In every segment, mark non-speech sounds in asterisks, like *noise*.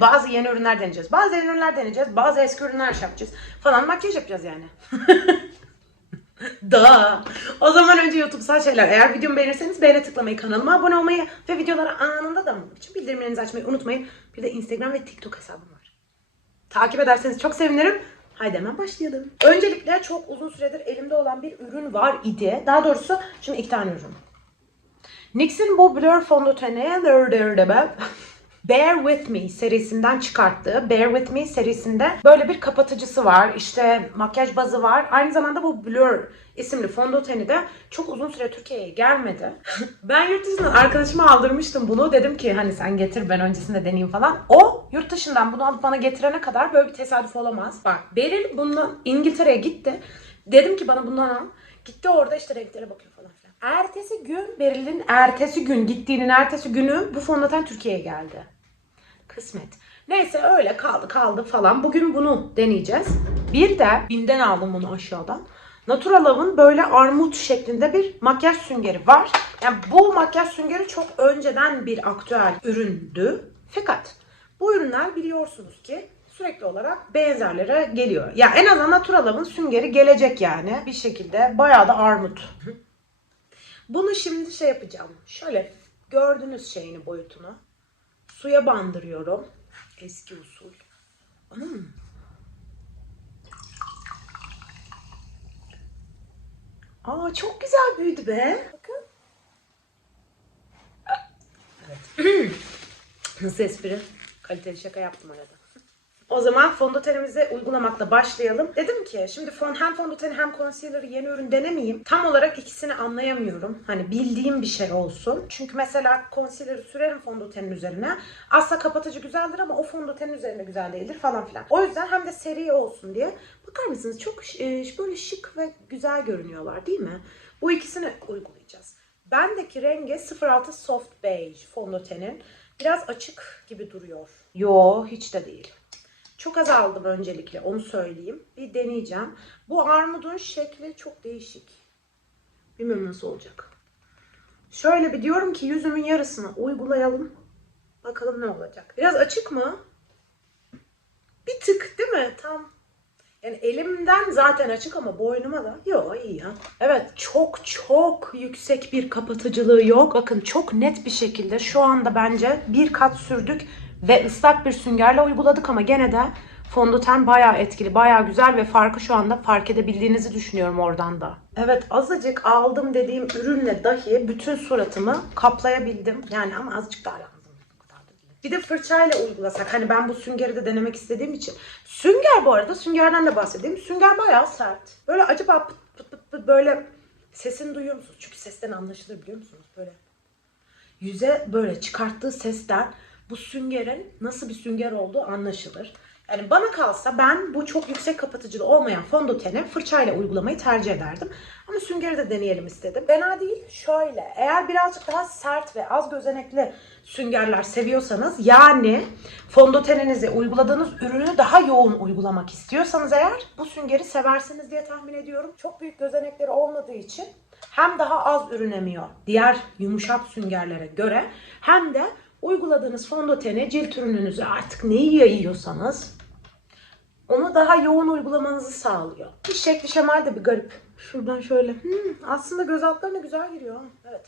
Bazı yeni ürünler deneyeceğiz. Bazı yeni ürünler deneyeceğiz. Bazı eski ürünler şey yapacağız. Falan makyaj yapacağız yani. da. O zaman önce YouTube'sal şeyler. Eğer videomu beğenirseniz beğene tıklamayı, kanalıma abone olmayı ve videolara anında damlamak için bildirimlerinizi açmayı unutmayın. Bir de Instagram ve TikTok hesabım var. Takip ederseniz çok sevinirim. Haydi hemen başlayalım. Öncelikle çok uzun süredir elimde olan bir ürün var idi. Daha doğrusu şimdi iki tane ürün. NYX'in bu Blur fondöteni Bear With Me serisinden çıkarttığı Bear With Me serisinde böyle bir kapatıcısı var. İşte makyaj bazı var. Aynı zamanda bu Blur isimli fondöteni de çok uzun süre Türkiye'ye gelmedi. *laughs* ben yurt dışından arkadaşıma aldırmıştım bunu. Dedim ki hani sen getir ben öncesinde deneyeyim falan. O yurt dışından bunu alıp bana getirene kadar böyle bir tesadüf olamaz. Bak Beril bundan İngiltere'ye gitti. Dedim ki bana bundan al. Gitti orada işte renklere bakıyor falan. Ertesi gün Beril'in ertesi gün gittiğinin ertesi günü bu fondöten Türkiye'ye geldi. Kısmet. Neyse öyle kaldı kaldı falan. Bugün bunu deneyeceğiz. Bir de Bim'den aldım bunu aşağıdan. Natural Love'ın böyle armut şeklinde bir makyaj süngeri var. Yani bu makyaj süngeri çok önceden bir aktüel üründü. Fakat bu ürünler biliyorsunuz ki sürekli olarak benzerlere geliyor. Ya en azından Natural Love'ın süngeri gelecek yani bir şekilde. Bayağı da armut. Bunu şimdi şey yapacağım. Şöyle gördüğünüz şeyini boyutunu. Suya bandırıyorum. Eski usul. Hmm. Aa çok güzel büyüdü be. Bakın. Evet. *clears throat* Nasıl espri? Kaliteli şaka yaptım arada. O zaman fondötenimizi uygulamakla başlayalım. Dedim ki şimdi fon, hem fondöteni hem concealer'ı yeni ürün denemeyeyim. Tam olarak ikisini anlayamıyorum. Hani bildiğim bir şey olsun. Çünkü mesela concealer'ı sürerim fondötenin üzerine. Aslında kapatıcı güzeldir ama o fondötenin üzerinde güzel değildir falan filan. O yüzden hem de seri olsun diye. Bakar mısınız? Çok e, böyle şık ve güzel görünüyorlar değil mi? Bu ikisini uygulayacağız. Bendeki rengi 06 Soft Beige fondötenin. Biraz açık gibi duruyor. Yo hiç de değil. Çok az aldım öncelikle onu söyleyeyim. Bir deneyeceğim. Bu armudun şekli çok değişik. Bilmiyorum nasıl olacak. Şöyle bir diyorum ki yüzümün yarısını uygulayalım. Bakalım ne olacak. Biraz açık mı? Bir tık değil mi? Tam. Yani elimden zaten açık ama boynuma da. Yo iyi ya. Evet çok çok yüksek bir kapatıcılığı yok. Bakın çok net bir şekilde şu anda bence bir kat sürdük ve ıslak bir süngerle uyguladık ama gene de fondöten bayağı etkili, bayağı güzel ve farkı şu anda fark edebildiğinizi düşünüyorum oradan da. Evet azıcık aldım dediğim ürünle dahi bütün suratımı kaplayabildim. Yani ama azıcık daha lazım. Bir de fırçayla uygulasak. Hani ben bu süngeri de denemek istediğim için. Sünger bu arada süngerden de bahsedeyim. Sünger bayağı sert. Böyle acaba pıt pıt pıt pıt böyle sesini duyuyor musunuz? Çünkü sesten anlaşılır biliyor musunuz? Böyle yüze böyle çıkarttığı sesten bu süngerin nasıl bir sünger olduğu anlaşılır. Yani bana kalsa ben bu çok yüksek kapatıcılı olmayan fondöteni fırçayla uygulamayı tercih ederdim. Ama süngeri de deneyelim istedim. Fena değil. Şöyle eğer birazcık daha sert ve az gözenekli süngerler seviyorsanız yani fondöteninizi uyguladığınız ürünü daha yoğun uygulamak istiyorsanız eğer bu süngeri seversiniz diye tahmin ediyorum. Çok büyük gözenekleri olmadığı için hem daha az ürün emiyor diğer yumuşak süngerlere göre hem de uyguladığınız fondöteni cilt ürününüzü artık neyi yayıyorsanız onu daha yoğun uygulamanızı sağlıyor. Bir şekli şemal de bir garip. Şuradan şöyle. Hmm, aslında göz altlarına güzel giriyor. Evet.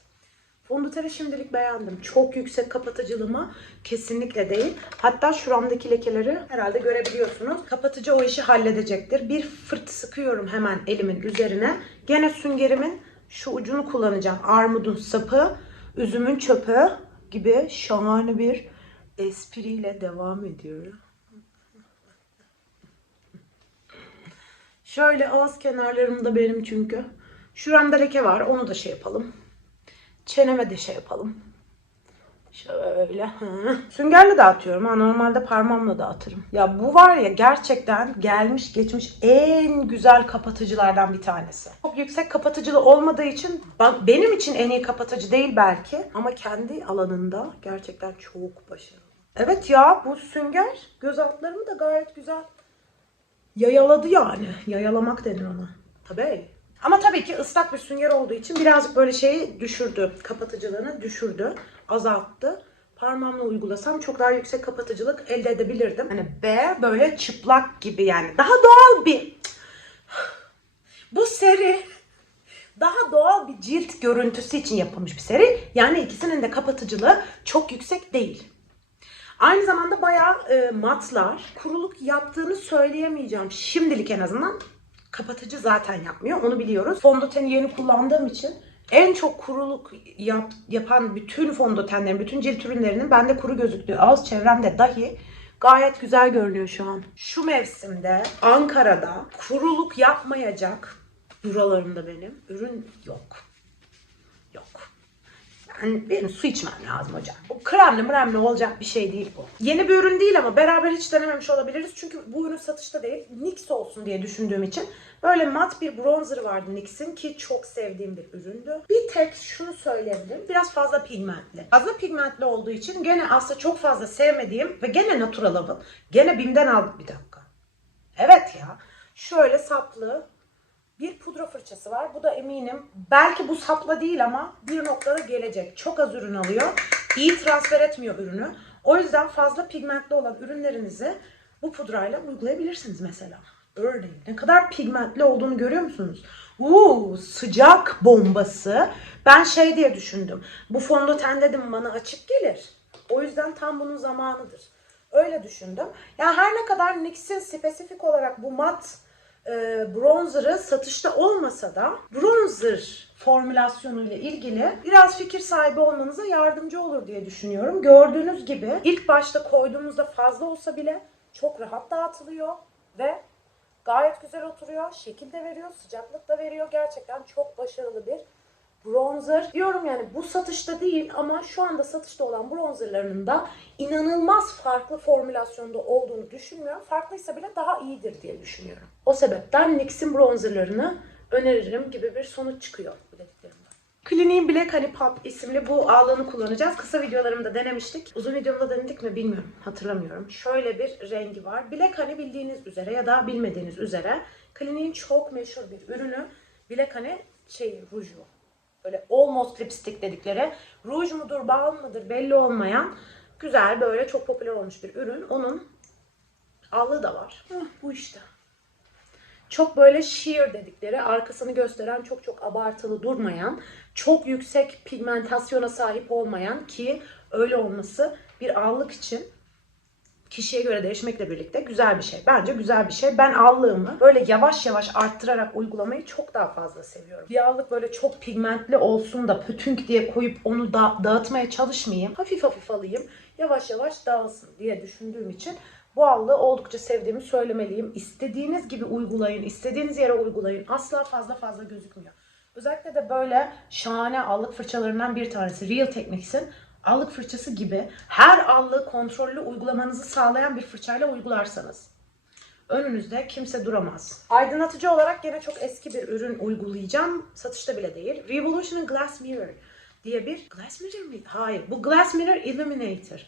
Fondöteni şimdilik beğendim. Çok yüksek kapatıcılı mı? Kesinlikle değil. Hatta şuramdaki lekeleri herhalde görebiliyorsunuz. Kapatıcı o işi halledecektir. Bir fırt sıkıyorum hemen elimin üzerine. Gene süngerimin şu ucunu kullanacağım. Armudun sapı, üzümün çöpü gibi şahane bir espriyle devam ediyorum. Şöyle ağız kenarlarımda benim çünkü. Şuramda leke var. Onu da şey yapalım. Çeneme de şey yapalım. Şöyle. Süngerle dağıtıyorum ha. Normalde parmağımla dağıtırım. Ya bu var ya gerçekten gelmiş geçmiş en güzel kapatıcılardan bir tanesi. Çok yüksek kapatıcılı olmadığı için benim için en iyi kapatıcı değil belki. Ama kendi alanında gerçekten çok başarılı. Evet ya bu sünger göz altlarımı da gayet güzel yayaladı yani. Yayalamak denir ona. Tabii. Ama tabii ki ıslak bir sünger olduğu için birazcık böyle şeyi düşürdü. Kapatıcılığını düşürdü. Azalttı. parmağımla uygulasam çok daha yüksek kapatıcılık elde edebilirdim. Hani B böyle çıplak gibi yani. Daha doğal bir bu seri daha doğal bir cilt görüntüsü için yapılmış bir seri. Yani ikisinin de kapatıcılığı çok yüksek değil. Aynı zamanda bayağı e, matlar. Kuruluk yaptığını söyleyemeyeceğim. Şimdilik en azından. Kapatıcı zaten yapmıyor. Onu biliyoruz. Fondöteni yeni kullandığım için en çok kuruluk yap, yapan bütün fondötenlerin, bütün cilt ürünlerinin bende kuru gözüktüğü ağız çevremde dahi gayet güzel görünüyor şu an. Şu mevsimde Ankara'da kuruluk yapmayacak buralarımda benim ürün yok. Yani benim su içmem lazım hocam. O kremli mremli olacak bir şey değil bu. Yeni bir ürün değil ama beraber hiç denememiş olabiliriz. Çünkü bu ürün satışta değil. NYX olsun diye düşündüğüm için. Böyle mat bir bronzer vardı NYX'in ki çok sevdiğim bir üründü. Bir tek şunu söyleyebilirim. Biraz fazla pigmentli. Fazla pigmentli olduğu için gene aslında çok fazla sevmediğim ve gene natural avın. Gene BİM'den aldık bir dakika. Evet ya. Şöyle saplı bir pudra fırçası var. Bu da eminim belki bu sapla değil ama bir noktada gelecek. Çok az ürün alıyor. İyi transfer etmiyor ürünü. O yüzden fazla pigmentli olan ürünlerinizi bu pudrayla uygulayabilirsiniz mesela. Örneğin ne kadar pigmentli olduğunu görüyor musunuz? Uuu sıcak bombası. Ben şey diye düşündüm. Bu fondöten dedim bana açık gelir. O yüzden tam bunun zamanıdır. Öyle düşündüm. Yani her ne kadar NYX'in spesifik olarak bu mat e, bronzer'ı satışta olmasa da bronzer formülasyonu ile ilgili biraz fikir sahibi olmanıza yardımcı olur diye düşünüyorum. Gördüğünüz gibi ilk başta koyduğumuzda fazla olsa bile çok rahat dağıtılıyor ve gayet güzel oturuyor. Şekil de veriyor, sıcaklık da veriyor. Gerçekten çok başarılı bir bronzer. Diyorum yani bu satışta değil ama şu anda satışta olan bronzerlarının da inanılmaz farklı formülasyonda olduğunu düşünmüyorum. Farklıysa bile daha iyidir diye düşünüyorum. O sebepten NYX'in bronzerlarını öneririm gibi bir sonuç çıkıyor bileklerimden. Clinique'in Black Honey Pop isimli bu ağlığını kullanacağız. Kısa videolarımda denemiştik. Uzun videomda denedik mi bilmiyorum. Hatırlamıyorum. Şöyle bir rengi var. Black Honey bildiğiniz üzere ya da bilmediğiniz üzere Clinique'in çok meşhur bir ürünü. Black Honey şey ruju böyle almost lipstick dedikleri ruj mudur bal mıdır belli olmayan güzel böyle çok popüler olmuş bir ürün. Onun allığı da var. Hah, bu işte. Çok böyle sheer dedikleri arkasını gösteren çok çok abartılı durmayan çok yüksek pigmentasyona sahip olmayan ki öyle olması bir allık için kişiye göre değişmekle birlikte güzel bir şey. Bence güzel bir şey. Ben allığımı böyle yavaş yavaş arttırarak uygulamayı çok daha fazla seviyorum. Bir allık böyle çok pigmentli olsun da pötünk diye koyup onu da dağıtmaya çalışmayayım. Hafif hafif alayım. Yavaş yavaş dağılsın diye düşündüğüm için bu allığı oldukça sevdiğimi söylemeliyim. İstediğiniz gibi uygulayın, istediğiniz yere uygulayın. Asla fazla fazla gözükmüyor. Özellikle de böyle şahane allık fırçalarından bir tanesi Real Techniques'in allık fırçası gibi her allığı kontrollü uygulamanızı sağlayan bir fırçayla uygularsanız önünüzde kimse duramaz. Aydınlatıcı olarak gene çok eski bir ürün uygulayacağım. Satışta bile değil. Revolution'ın Glass Mirror diye bir... Glass Mirror mi? Hayır. Bu Glass Mirror Illuminator.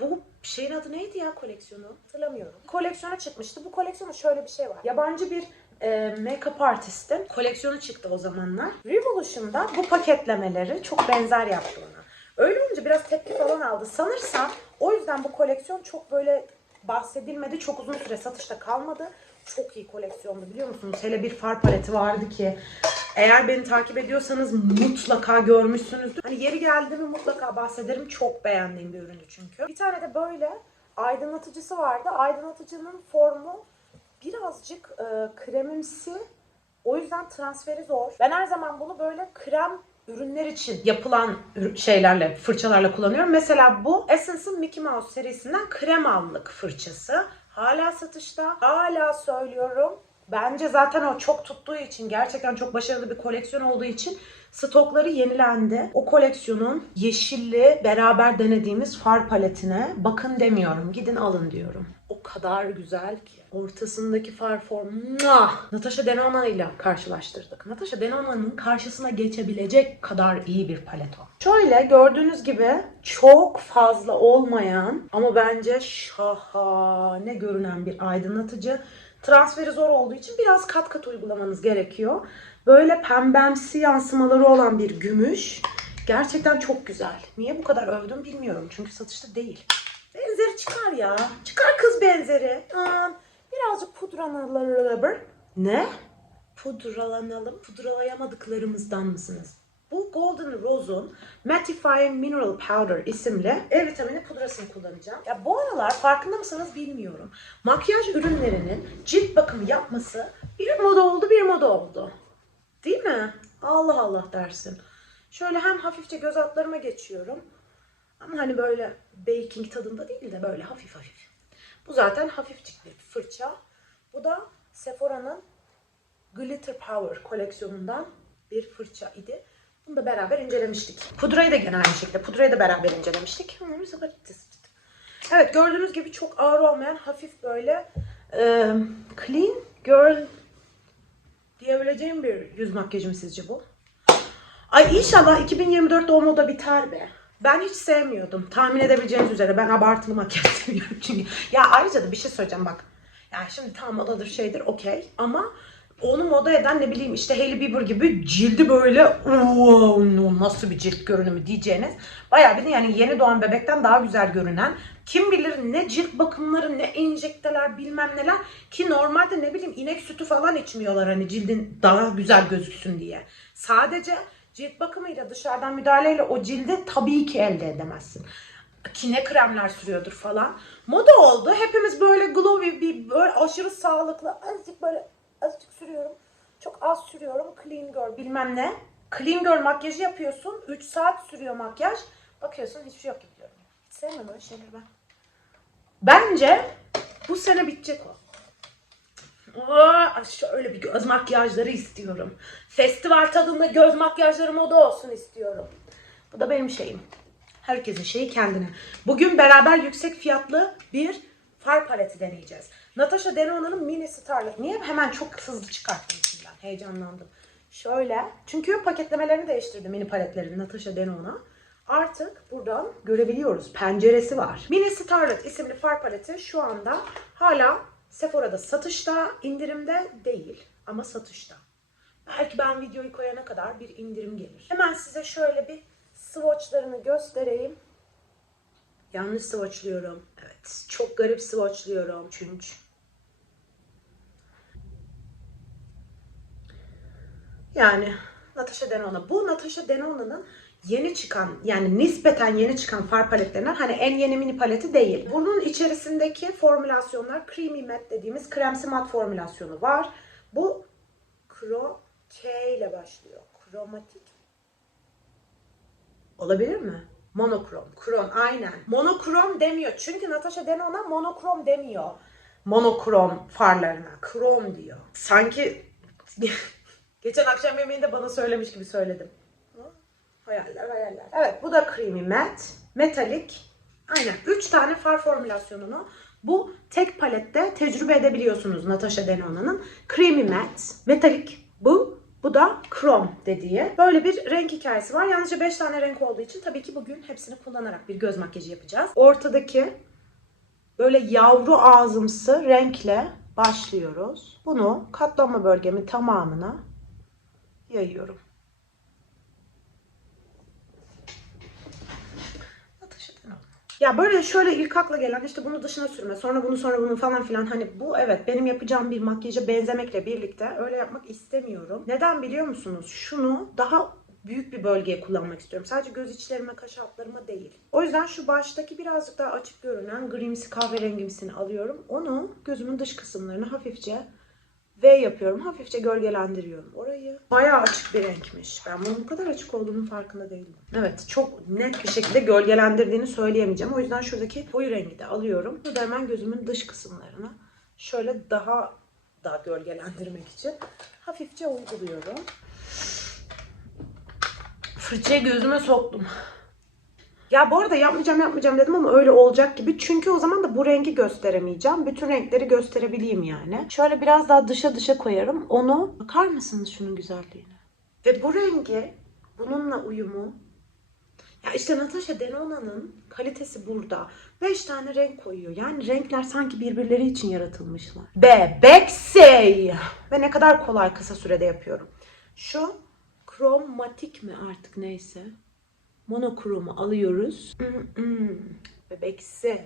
Bu şeyin adı neydi ya koleksiyonu? Hatırlamıyorum. Koleksiyona çıkmıştı. Bu koleksiyonda şöyle bir şey var. Yabancı bir e, make-up artistin koleksiyonu çıktı o zamanlar. Revolution'da bu paketlemeleri çok benzer yaptı ona. Öyle olunca biraz tepki falan aldı. Sanırsam o yüzden bu koleksiyon çok böyle bahsedilmedi. Çok uzun süre satışta kalmadı. Çok iyi koleksiyondu biliyor musunuz? Hele bir far paleti vardı ki eğer beni takip ediyorsanız mutlaka görmüşsünüzdür. Hani yeri geldi mi mutlaka bahsederim. Çok beğendiğim bir üründü çünkü. Bir tane de böyle aydınlatıcısı vardı. Aydınlatıcının formu birazcık e, kremimsi. O yüzden transferi zor. Ben her zaman bunu böyle krem ürünler için yapılan şeylerle, fırçalarla kullanıyorum. Mesela bu Essence'ın Mickey Mouse serisinden krem allık fırçası. Hala satışta. Hala söylüyorum. Bence zaten o çok tuttuğu için, gerçekten çok başarılı bir koleksiyon olduğu için stokları yenilendi. O koleksiyonun yeşilli beraber denediğimiz far paletine bakın demiyorum. Gidin alın diyorum. O kadar güzel ki. Ortasındaki far form. Muah! Natasha Denona ile karşılaştırdık. Natasha Denona'nın karşısına geçebilecek kadar iyi bir palet o. Şöyle gördüğünüz gibi çok fazla olmayan ama bence şahane görünen bir aydınlatıcı. Transferi zor olduğu için biraz kat kat uygulamanız gerekiyor. Böyle pembemsi yansımaları olan bir gümüş. Gerçekten çok güzel. Niye bu kadar övdüm bilmiyorum. Çünkü satışta değil. Benzeri çıkar ya. Çıkar kız benzeri. Aa, birazcık pudranalım. Ne? Pudralanalım. Pudralayamadıklarımızdan mısınız? Bu Golden Rose'un Mattifying Mineral Powder isimli E vitamini pudrasını kullanacağım. Ya bu aralar farkında mısınız bilmiyorum. Makyaj ürünlerinin cilt bakımı yapması bir moda oldu bir moda oldu. Değil mi? Allah Allah dersin. Şöyle hem hafifçe göz altlarıma geçiyorum. Ama hani böyle baking tadında değil de böyle hafif hafif. Bu zaten hafifçik bir fırça. Bu da Sephora'nın Glitter Power koleksiyonundan bir fırça idi. Bunu da beraber incelemiştik. Pudrayı da gene aynı şekilde. Pudrayı da beraber incelemiştik. Evet gördüğünüz gibi çok ağır olmayan hafif böyle e, clean girl diyebileceğim bir yüz makyajı mı sizce bu? Ay inşallah 2024'te o moda biter be. Ben hiç sevmiyordum. Tahmin edebileceğiniz üzere ben abartılı makyaj *laughs* seviyorum çünkü. Ya ayrıca da bir şey söyleyeceğim bak. Yani şimdi tam modadır şeydir okey ama onu moda eden ne bileyim işte Hailey Bieber gibi cildi böyle "Oo, nasıl bir cilt görünümü diyeceğiniz bayağı bir yani yeni doğan bebekten daha güzel görünen kim bilir ne cilt bakımları ne enjekteler bilmem neler ki normalde ne bileyim inek sütü falan içmiyorlar hani cildin daha güzel gözüksün diye. Sadece cilt bakımıyla dışarıdan müdahaleyle o cildi tabii ki elde edemezsin ki ne kremler sürüyordur falan. Moda oldu. Hepimiz böyle glowy bir böyle aşırı sağlıklı azıcık böyle azıcık sürüyorum. Çok az sürüyorum. Clean girl bilmem ne. Clean girl makyajı yapıyorsun. 3 saat sürüyor makyaj. Bakıyorsun hiçbir şey yok gibi. Hiç sevmem öyle şeyleri ben. Bence bu sene bitecek o. Aa, şöyle bir göz makyajları istiyorum. Festival tadında göz makyajları moda olsun istiyorum. Bu da benim şeyim. Herkesin şeyi kendine. Bugün beraber yüksek fiyatlı bir far paleti deneyeceğiz. Natasha Denona'nın Mini Starlet. Niye hemen çok hızlı çıkarttım içinden? Heyecanlandım. Şöyle. Çünkü paketlemelerini değiştirdi mini paletlerin Natasha Denona. Artık buradan görebiliyoruz. Penceresi var. Mini Starlet isimli far paleti şu anda hala Sephora'da satışta, indirimde değil ama satışta. Belki ben videoyu koyana kadar bir indirim gelir. Hemen size şöyle bir swatchlarını göstereyim. Yanlış swatchlıyorum. Evet. Çok garip swatchlıyorum çünkü. Yani Natasha Denona. Bu Natasha Denona'nın yeni çıkan yani nispeten yeni çıkan far paletlerinden hani en yeni mini paleti değil. Bunun içerisindeki formülasyonlar creamy matte dediğimiz kremsi mat formülasyonu var. Bu Kro K ile başlıyor. Kromatik Olabilir mi? Monokrom. Krom aynen. Monokrom demiyor. Çünkü Natasha Denona monokrom demiyor. Monokrom farlarına. Krom diyor. Sanki *laughs* geçen akşam yemeğinde bana söylemiş gibi söyledim. Hayaller hayaller. Evet bu da creamy matte. Metalik. Aynen. 3 tane far formülasyonunu bu tek palette tecrübe edebiliyorsunuz Natasha Denona'nın. Creamy matte. Metalik bu. Bu da Chrome dediği. Böyle bir renk hikayesi var. Yalnızca 5 tane renk olduğu için tabii ki bugün hepsini kullanarak bir göz makyajı yapacağız. Ortadaki böyle yavru ağzımsı renkle başlıyoruz. Bunu katlanma bölgemin tamamına yayıyorum. Natasha Denona. Ya böyle şöyle ilk akla gelen işte bunu dışına sürme, sonra bunu sonra bunu falan filan hani bu evet benim yapacağım bir makyaja benzemekle birlikte öyle yapmak istemiyorum. Neden biliyor musunuz? Şunu daha büyük bir bölgeye kullanmak istiyorum. Sadece göz içlerime, kaş altlarıma değil. O yüzden şu baştaki birazcık daha açık görünen grimsi kahverengimsini alıyorum. Onu gözümün dış kısımlarını hafifçe V yapıyorum. Hafifçe gölgelendiriyorum orayı. Bayağı açık bir renkmiş. Ben bunun bu kadar açık olduğunun farkında değildim. Evet çok net bir şekilde gölgelendirdiğini söyleyemeyeceğim. O yüzden şuradaki koyu rengi de alıyorum. Burada hemen gözümün dış kısımlarına şöyle daha da gölgelendirmek için hafifçe uyguluyorum. Fırçayı gözüme soktum. Ya bu arada yapmayacağım yapmayacağım dedim ama öyle olacak gibi. Çünkü o zaman da bu rengi gösteremeyeceğim. Bütün renkleri gösterebileyim yani. Şöyle biraz daha dışa dışa koyarım. Onu bakar mısınız şunun güzelliğine? Ve bu rengi bununla uyumu ya işte Natasha Denona'nın kalitesi burada. 5 tane renk koyuyor. Yani renkler sanki birbirleri için yaratılmışlar. Bebeksey! Ve ne kadar kolay kısa sürede yapıyorum. Şu kromatik mi artık neyse. Monokromu alıyoruz. Bebeksi.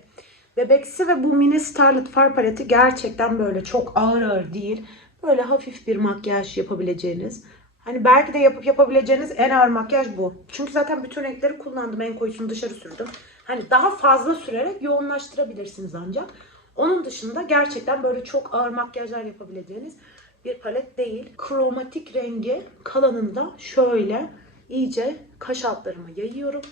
Bebeksi ve bu mini Starlit far paleti gerçekten böyle çok ağır ağır değil. Böyle hafif bir makyaj yapabileceğiniz. Hani belki de yapıp yapabileceğiniz en ağır makyaj bu. Çünkü zaten bütün renkleri kullandım. En koyusunu dışarı sürdüm. Hani daha fazla sürerek yoğunlaştırabilirsiniz ancak. Onun dışında gerçekten böyle çok ağır makyajlar yapabileceğiniz bir palet değil. Kromatik rengi kalanında şöyle iyice kaş altlarıma yayıyorum.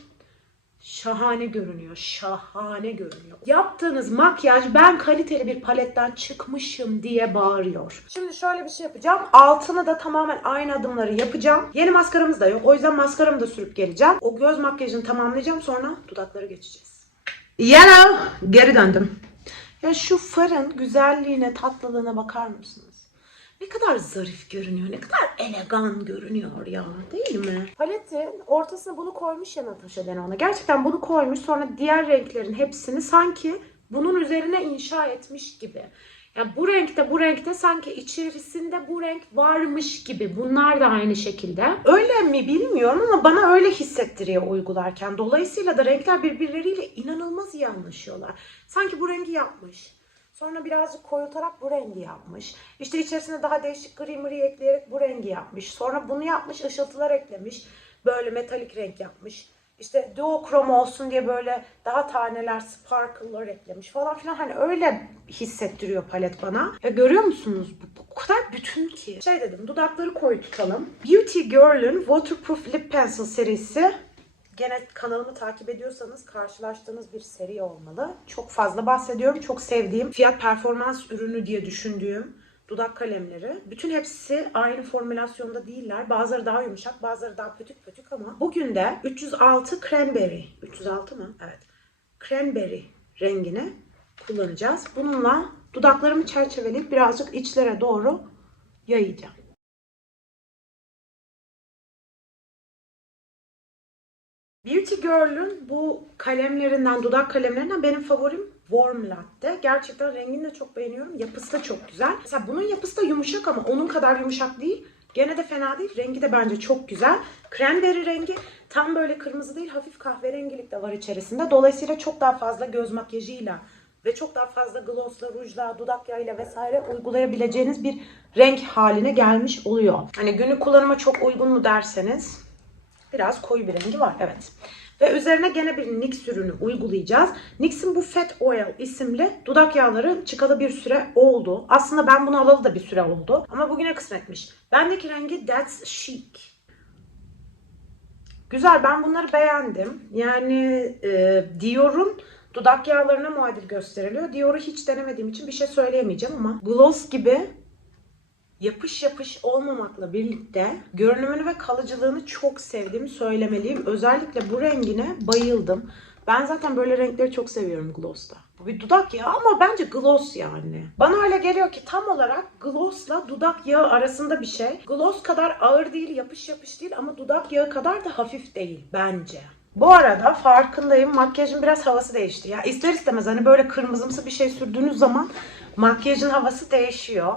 Şahane görünüyor. Şahane görünüyor. Yaptığınız makyaj ben kaliteli bir paletten çıkmışım diye bağırıyor. Şimdi şöyle bir şey yapacağım. Altını da tamamen aynı adımları yapacağım. Yeni maskaramız da yok. O yüzden maskaramı da sürüp geleceğim. O göz makyajını tamamlayacağım. Sonra dudakları geçeceğiz. Yellow. Geri döndüm. Ya şu farın güzelliğine, tatlılığına bakar mısınız? Ne kadar zarif görünüyor, ne kadar elegan görünüyor ya değil mi? Paletin ortasına bunu koymuş ya Natasha Denona. Gerçekten bunu koymuş sonra diğer renklerin hepsini sanki bunun üzerine inşa etmiş gibi. Yani bu renkte bu renkte sanki içerisinde bu renk varmış gibi. Bunlar da aynı şekilde. Öyle mi bilmiyorum ama bana öyle hissettiriyor uygularken. Dolayısıyla da renkler birbirleriyle inanılmaz iyi anlaşıyorlar. Sanki bu rengi yapmış. Sonra birazcık koyultarak bu rengi yapmış. İşte içerisine daha değişik gri mri ekleyerek bu rengi yapmış. Sonra bunu yapmış, ışıltılar eklemiş. Böyle metalik renk yapmış. İşte duokrom olsun diye böyle daha taneler, sparkle'lar eklemiş falan filan. Hani öyle hissettiriyor palet bana. Ya görüyor musunuz? Bu, bu kadar bütün ki. Şey dedim, dudakları koyu tutalım. Beauty Girl'ün Waterproof Lip Pencil serisi Gene kanalımı takip ediyorsanız karşılaştığınız bir seri olmalı. Çok fazla bahsediyorum. Çok sevdiğim, fiyat performans ürünü diye düşündüğüm dudak kalemleri. Bütün hepsi aynı formülasyonda değiller. Bazıları daha yumuşak, bazıları daha pötük pötük ama bugün de 306 cranberry, 306 mı? Evet. Cranberry rengini kullanacağız. Bununla dudaklarımı çerçeveleyip birazcık içlere doğru yayacağım. Beauty Girl'ün bu kalemlerinden, dudak kalemlerinden benim favorim Warm Latte. Gerçekten rengini de çok beğeniyorum. Yapısı da çok güzel. Mesela bunun yapısı da yumuşak ama onun kadar yumuşak değil. Gene de fena değil. Rengi de bence çok güzel. Cranberry rengi tam böyle kırmızı değil hafif kahverengilik de var içerisinde. Dolayısıyla çok daha fazla göz makyajıyla ve çok daha fazla glossla, rujla, dudak yağıyla vesaire uygulayabileceğiniz bir renk haline gelmiş oluyor. Hani günlük kullanıma çok uygun mu derseniz Biraz koyu bir rengi var evet. Ve üzerine gene bir NYX ürünü uygulayacağız. NYX'in bu Fat Oil isimli dudak yağları çıkalı bir süre oldu. Aslında ben bunu alalı da bir süre oldu. Ama bugüne kısmetmiş. Bendeki rengi That's Chic. Güzel ben bunları beğendim. Yani e, Dior'un dudak yağlarına muadil gösteriliyor. Dior'u hiç denemediğim için bir şey söyleyemeyeceğim ama gloss gibi yapış yapış olmamakla birlikte görünümünü ve kalıcılığını çok sevdiğimi söylemeliyim. Özellikle bu rengine bayıldım. Ben zaten böyle renkleri çok seviyorum gloss'ta. Bu bir dudak yağı ama bence gloss yani. Bana öyle geliyor ki tam olarak gloss'la dudak yağı arasında bir şey. Gloss kadar ağır değil, yapış yapış değil ama dudak yağı kadar da hafif değil bence. Bu arada farkındayım makyajın biraz havası değişti. Ya ister istemez hani böyle kırmızımsı bir şey sürdüğünüz zaman makyajın havası değişiyor.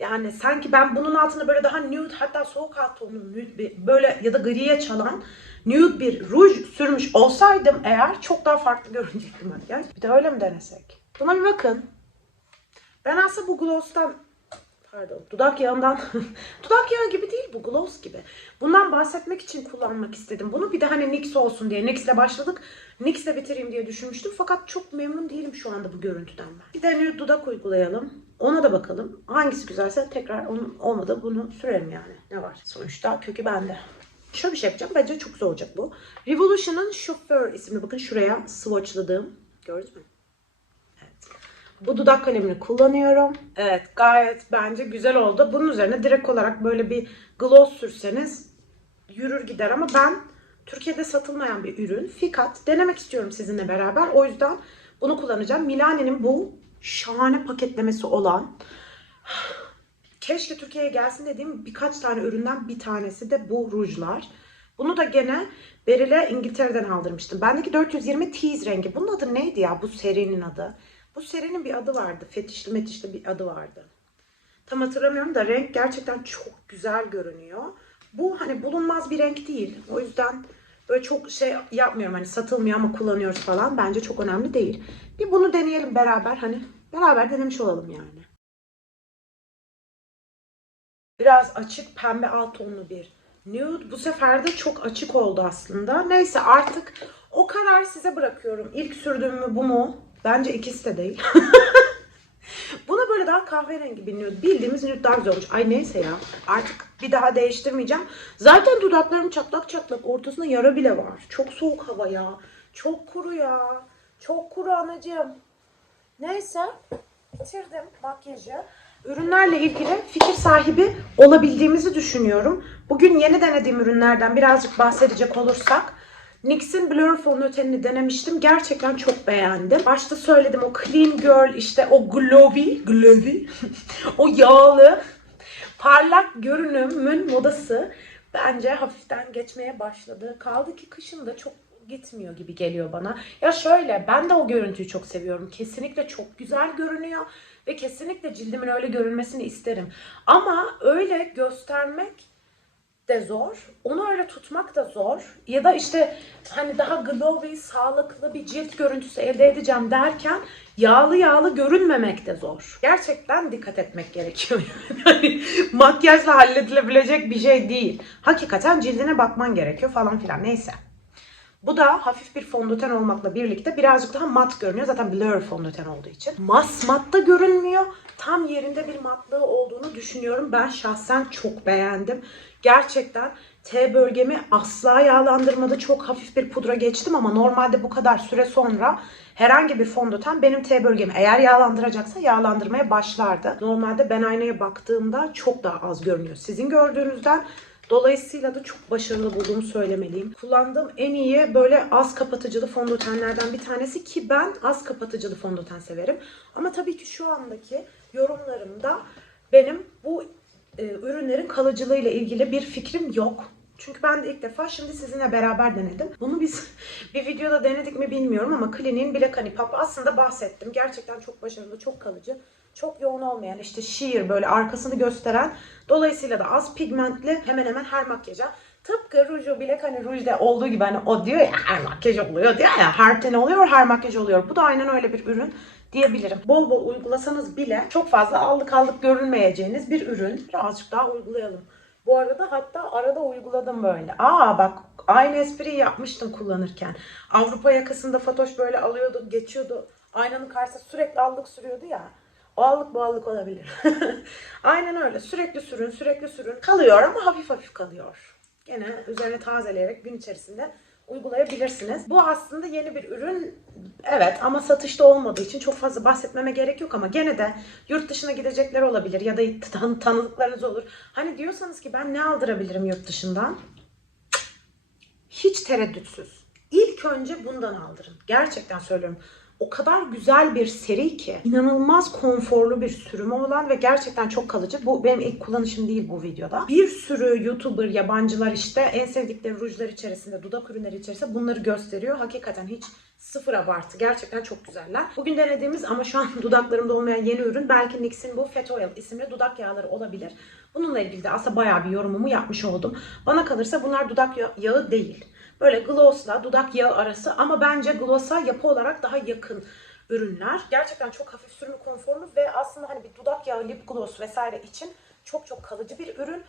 Yani sanki ben bunun altında böyle daha nude hatta soğuk alt tonlu nude böyle ya da griye çalan nude bir ruj sürmüş olsaydım eğer çok daha farklı görünecekti makyaj. Bir de öyle mi denesek? Buna bir bakın. Ben aslında bu gloss'tan pardon dudak yağından *laughs* dudak yağı gibi değil bu gloss gibi. Bundan bahsetmek için kullanmak istedim. Bunu bir de hani NYX olsun diye NYX'le başladık. NYX'le bitireyim diye düşünmüştüm. Fakat çok memnun değilim şu anda bu görüntüden ben. Bir de nude dudak uygulayalım. Ona da bakalım. Hangisi güzelse tekrar onun olmadı bunu sürerim yani. Ne var? Sonuçta kökü bende. Şöyle bir şey yapacağım. Bence çok güzel olacak bu. Revolution'ın Chauffeur isimli bakın şuraya swatchladığım. Gördünüz mü? Bu dudak kalemini kullanıyorum. Evet gayet bence güzel oldu. Bunun üzerine direkt olarak böyle bir gloss sürseniz yürür gider ama ben Türkiye'de satılmayan bir ürün. Fakat denemek istiyorum sizinle beraber. O yüzden bunu kullanacağım. Milani'nin bu şahane paketlemesi olan keşke Türkiye'ye gelsin dediğim birkaç tane üründen bir tanesi de bu rujlar. Bunu da gene Beril'e İngiltere'den aldırmıştım. Bendeki 420 Tease rengi. Bunun adı neydi ya bu serinin adı? Bu serinin bir adı vardı. Fetişli metişli bir adı vardı. Tam hatırlamıyorum da renk gerçekten çok güzel görünüyor. Bu hani bulunmaz bir renk değil. O yüzden Böyle çok şey yapmıyorum hani satılmıyor ama kullanıyoruz falan. Bence çok önemli değil. Bir bunu deneyelim beraber hani. Beraber denemiş olalım yani. Biraz açık pembe alt tonlu bir nude. Bu sefer de çok açık oldu aslında. Neyse artık o kadar size bırakıyorum. İlk sürdüğüm mü bu mu? Bence ikisi de değil. *laughs* Buna böyle daha kahverengi nude. Bildiğimiz nude daha güzel olmuş. Ay neyse ya. Artık bir daha değiştirmeyeceğim. Zaten dudaklarım çatlak çatlak. Ortasında yara bile var. Çok soğuk hava ya. Çok kuru ya. Çok kuru anacığım. Neyse. Bitirdim makyajı. Ürünlerle ilgili fikir sahibi olabildiğimizi düşünüyorum. Bugün yeni denediğim ürünlerden birazcık bahsedecek olursak NYX'in Blur fondötenini denemiştim. Gerçekten çok beğendim. Başta söyledim o clean girl işte o glowy, glowy, *laughs* o yağlı parlak görünümün modası bence hafiften geçmeye başladı. Kaldı ki kışın da çok gitmiyor gibi geliyor bana. Ya şöyle ben de o görüntüyü çok seviyorum. Kesinlikle çok güzel görünüyor ve kesinlikle cildimin öyle görünmesini isterim. Ama öyle göstermek de zor. Onu öyle tutmak da zor. Ya da işte hani daha glowy, sağlıklı bir cilt görüntüsü elde edeceğim derken yağlı yağlı görünmemek de zor. Gerçekten dikkat etmek gerekiyor. *laughs* Yani makyajla halledilebilecek bir şey değil. Hakikaten cildine bakman gerekiyor falan filan. Neyse. Bu da hafif bir fondöten olmakla birlikte birazcık daha mat görünüyor. Zaten blur fondöten olduğu için. Mas mat da görünmüyor. Tam yerinde bir matlığı olduğunu düşünüyorum. Ben şahsen çok beğendim. Gerçekten T bölgemi asla yağlandırmadı. Çok hafif bir pudra geçtim ama normalde bu kadar süre sonra herhangi bir fondöten benim T bölgemi eğer yağlandıracaksa yağlandırmaya başlardı. Normalde ben aynaya baktığımda çok daha az görünüyor. Sizin gördüğünüzden Dolayısıyla da çok başarılı bulduğumu söylemeliyim. Kullandığım en iyi böyle az kapatıcılı fondötenlerden bir tanesi ki ben az kapatıcılı fondöten severim. Ama tabii ki şu andaki yorumlarımda benim bu e, ürünlerin kalıcılığıyla ilgili bir fikrim yok. Çünkü ben de ilk defa şimdi sizinle beraber denedim. Bunu biz *laughs* bir videoda denedik mi bilmiyorum ama Clinique'in Black Honey Pop aslında bahsettim. Gerçekten çok başarılı, çok kalıcı. Çok yoğun olmayan işte sheer böyle arkasını gösteren dolayısıyla da az pigmentli hemen hemen her makyaja tıpkı ruju Black Honey Rouge'de olduğu gibi hani o diyor ya her makyaj oluyor diyor ya her ten oluyor her makyaj oluyor. Bu da aynen öyle bir ürün diyebilirim. Bol bol uygulasanız bile çok fazla aldık aldık görünmeyeceğiniz bir ürün. Birazcık daha uygulayalım. Bu arada hatta arada uyguladım böyle. Aa bak aynı espriyi yapmıştım kullanırken. Avrupa yakasında Fatoş böyle alıyordu, geçiyordu. Aynanın karşısında sürekli allık sürüyordu ya. Bu allık olabilir. *laughs* Aynen öyle. Sürekli sürün, sürekli sürün. Kalıyor ama hafif hafif kalıyor. Gene üzerine tazeleyerek gün içerisinde uygulayabilirsiniz. Bu aslında yeni bir ürün. Evet ama satışta olmadığı için çok fazla bahsetmeme gerek yok ama gene de yurt dışına gidecekler olabilir ya da tan- tanıdıklarınız olur. Hani diyorsanız ki ben ne aldırabilirim yurt dışından? Hiç tereddütsüz. İlk önce bundan aldırın. Gerçekten söylüyorum. O kadar güzel bir seri ki. inanılmaz konforlu bir sürümü olan ve gerçekten çok kalıcı. Bu benim ilk kullanışım değil bu videoda. Bir sürü YouTuber, yabancılar işte en sevdikleri rujlar içerisinde, dudak ürünleri içerisinde bunları gösteriyor. Hakikaten hiç sıfır abartı. Gerçekten çok güzeller. Bugün denediğimiz ama şu an *laughs* dudaklarımda olmayan yeni ürün belki NYX'in bu Fat Oil isimli dudak yağları olabilir. Bununla ilgili de aslında bayağı bir yorumumu yapmış oldum. Bana kalırsa bunlar dudak ya- yağı değil. Böyle glossla dudak yağı arası ama bence gloss'a yapı olarak daha yakın ürünler. Gerçekten çok hafif sürümü konforlu ve aslında hani bir dudak yağı, lip gloss vesaire için çok çok kalıcı bir ürün.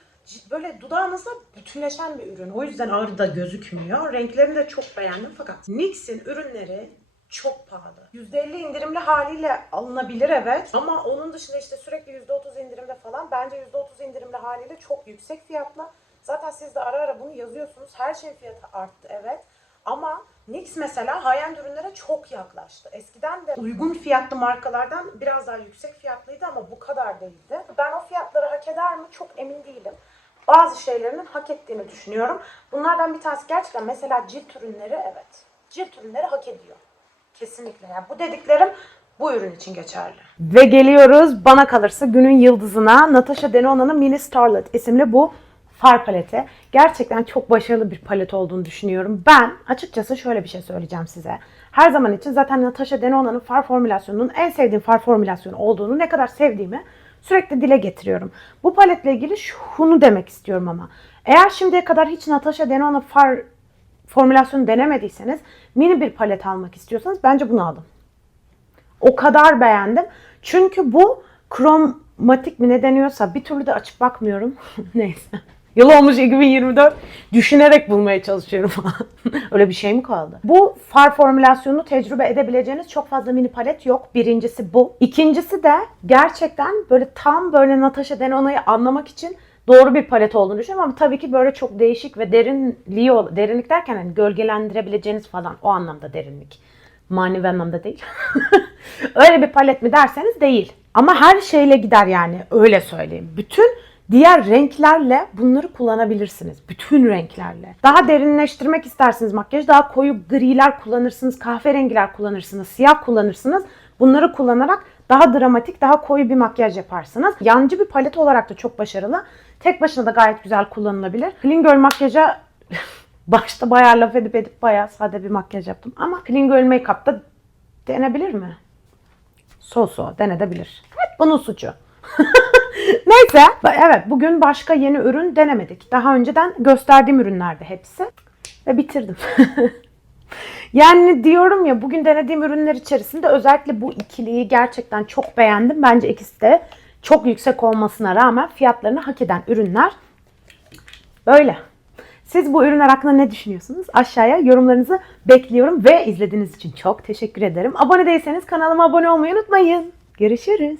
Böyle dudağınızla bütünleşen bir ürün. O yüzden ağrı da gözükmüyor. Renklerini de çok beğendim fakat NYX'in ürünleri çok pahalı. %50 indirimli haliyle alınabilir evet. Ama onun dışında işte sürekli %30 indirimde falan. Bence %30 indirimli haliyle çok yüksek fiyatla. Zaten siz de ara ara bunu yazıyorsunuz. Her şeyin fiyatı arttı evet. Ama NYX mesela high-end ürünlere çok yaklaştı. Eskiden de uygun fiyatlı markalardan biraz daha yüksek fiyatlıydı ama bu kadar değildi. Ben o fiyatları hak eder mi çok emin değilim. Bazı şeylerinin hak ettiğini düşünüyorum. Bunlardan bir tanesi gerçekten mesela cilt ürünleri evet. Cilt ürünleri hak ediyor. Kesinlikle. Yani bu dediklerim bu ürün için geçerli. Ve geliyoruz bana kalırsa günün yıldızına Natasha Denona'nın Mini Starlet isimli bu far paleti. Gerçekten çok başarılı bir palet olduğunu düşünüyorum. Ben açıkçası şöyle bir şey söyleyeceğim size. Her zaman için zaten Natasha Denona'nın far formülasyonunun en sevdiğim far formülasyonu olduğunu, ne kadar sevdiğimi sürekli dile getiriyorum. Bu paletle ilgili şunu demek istiyorum ama. Eğer şimdiye kadar hiç Natasha Denona far formülasyonu denemediyseniz mini bir palet almak istiyorsanız bence bunu alın. O kadar beğendim. Çünkü bu kromatik mi ne deniyorsa bir türlü de açıp bakmıyorum. *laughs* Neyse. Yıl olmuş 2024. Düşünerek bulmaya çalışıyorum falan. *laughs* Öyle bir şey mi kaldı? Bu far formülasyonunu tecrübe edebileceğiniz çok fazla mini palet yok. Birincisi bu. İkincisi de gerçekten böyle tam böyle Natasha Denona'yı anlamak için doğru bir palet olduğunu düşünüyorum ama tabii ki böyle çok değişik ve derinliği derinlik derken hani gölgelendirebileceğiniz falan o anlamda derinlik. Manevi anlamda değil. *laughs* öyle bir palet mi derseniz değil. Ama her şeyle gider yani öyle söyleyeyim. Bütün diğer renklerle bunları kullanabilirsiniz. Bütün renklerle. Daha derinleştirmek isterseniz makyajı daha koyu griler kullanırsınız, kahverengiler kullanırsınız, siyah kullanırsınız. Bunları kullanarak daha dramatik, daha koyu bir makyaj yaparsınız. Yancı bir palet olarak da çok başarılı. Tek başına da gayet güzel kullanılabilir. Clean Girl makyaja *laughs* başta bayağı laf edip edip bayağı sade bir makyaj yaptım. Ama Clean Girl Makeup'ta denebilir mi? So so denedebilir. Hep bunun suçu. *laughs* Neyse. Evet bugün başka yeni ürün denemedik. Daha önceden gösterdiğim ürünlerdi hepsi. Ve bitirdim. *laughs* yani diyorum ya bugün denediğim ürünler içerisinde özellikle bu ikiliyi gerçekten çok beğendim. Bence ikisi de çok yüksek olmasına rağmen fiyatlarını hak eden ürünler. Böyle. Siz bu ürünler hakkında ne düşünüyorsunuz? Aşağıya yorumlarınızı bekliyorum ve izlediğiniz için çok teşekkür ederim. Abone değilseniz kanalıma abone olmayı unutmayın. Görüşürüz.